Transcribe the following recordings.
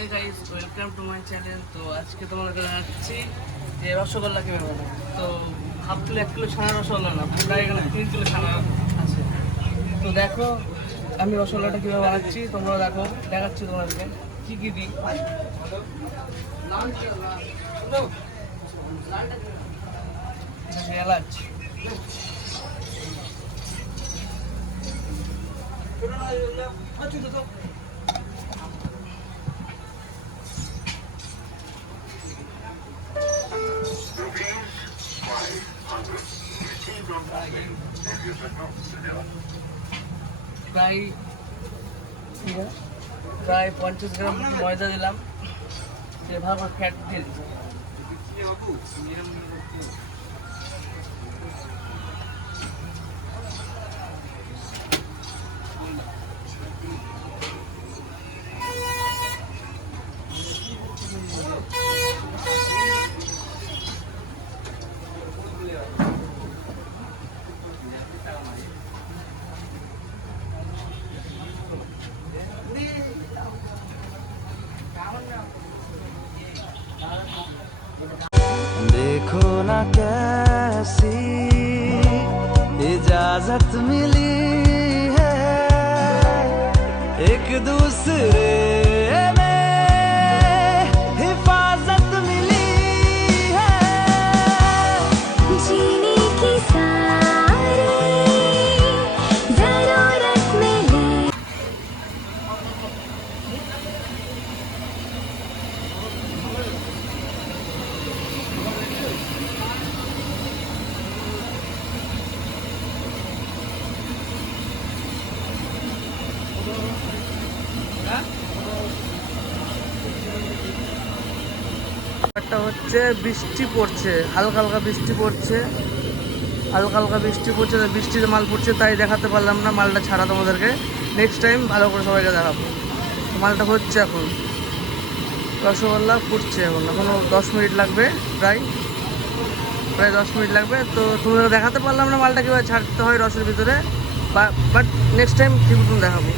Hey guys, welcome to my channel. তো আজকে তোমাদের জানাচ্ছি যে রসগোল্লা কীভাবে বানাবো। তো হাফ কিলো 1 কিলো ছানা রসগোল্লা না, প্রায় এখানে 3 কিলো ছানা আছে। তো দেখো আমি রসগোল্লাটা কীভাবে বানাচ্ছি, তোমরা দেখো, দেখাচ্ছি তোমাদেরকে কী কী দিই। এলাচ, প্রায় 50 গ্রাম ময়দা দিলাম, ভালো করে ফ্যাট দিয়ে দিচ্ছি। देखो ना कैसी इजाजत मिली है एक दूसरे में हिफाजत मिली है जीने की सारी जरूरत मिली। একটা হচ্ছে বৃষ্টি পড়ছে, হালকা হালকা বৃষ্টি পড়ছে, হালকা হালকা বৃষ্টি পড়ছে, বৃষ্টিতে মাল পড়ছে, তাই দেখাতে পারলাম না মালটা ছাড়া তোমাদেরকে। নেক্সট টাইম ভালো করে সবাইকে দেখাবো। মালটা হচ্ছে এখন রসগোল্লা ফুটছে, এখনও 10 মিনিট লাগবে, প্রায় 10 মিনিট লাগবে। তো তোমাদেরকে দেখাতে পারলাম না মালটা কীভাবে ছাড়তে হয় রসের ভিতরে, বাট নেক্সট টাইম ঠিক মতন দেখাবো।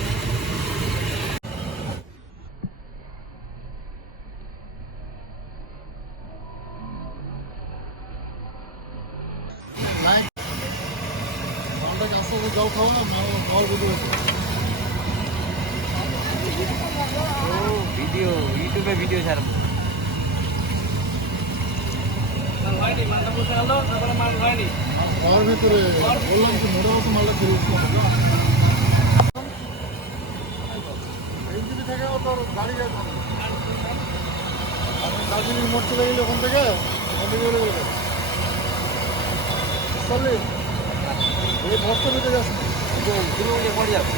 ভিডিও ইউটিউবে ভিডিও ছাড়বো মাল হয়নি, মালটা বসে গেল, তারপরে মাল হয়নি। ঘর ভেতরে বললাম তো মোটামুটি মালটা ফেলে উঠলাম এনজিপি থেকেও তোর গাড়ি যাবে দার্জিলিং মোড় চলে গেলে ওখান থেকে বলে চললি এই বস্তা পেতে যাস পড়ে যাবে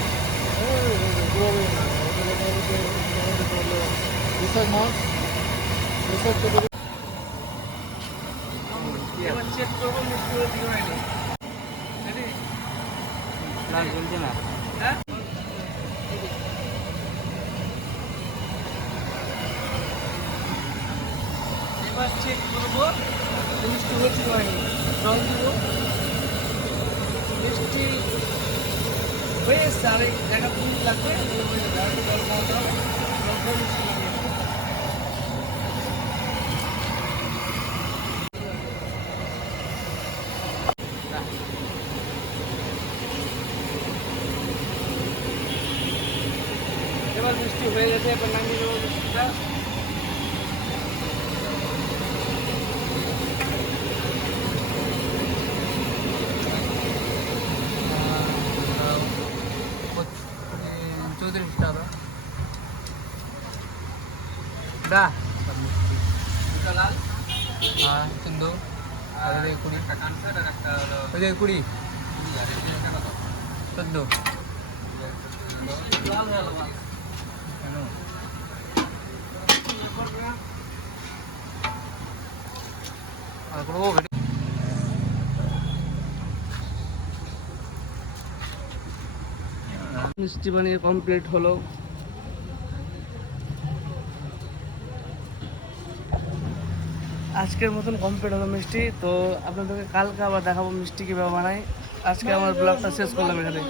বৈশাখ মাস বৈশাখ এবার চেক করবো মিষ্টিগুলো দিয়ে হয়নি। রেডি? না চলছে না হ্যাঁ, এবার চেক করবো মিষ্টি হয়েছে কি হয়নি। জল দিব, মিষ্টি হয়ে এসছে, আর এই জায়গা 2 মিনিট লাগবে, হয়ে যাবে। আর একটু জল খাওয়াতে হবে, জল খেয়ে মিষ্টি লাগিয়ে দেবো। এবার মিষ্টি হয়ে গেছে, এবার নামিয়ে দেবো মিষ্টিটা। dah laal tunggu ada kuri ada kuri tunggu laal ya laal মিষ্টি বানিয়ে কমপ্লিট হলো। আজকের মতন কমপ্লিট হলো মিষ্টি। তো আপনাদেরকে কালকে আবার দেখাবো মিষ্টি কীভাবে বানাই। আজকে আমার ব্লগটা শেষ করলাম এখানে।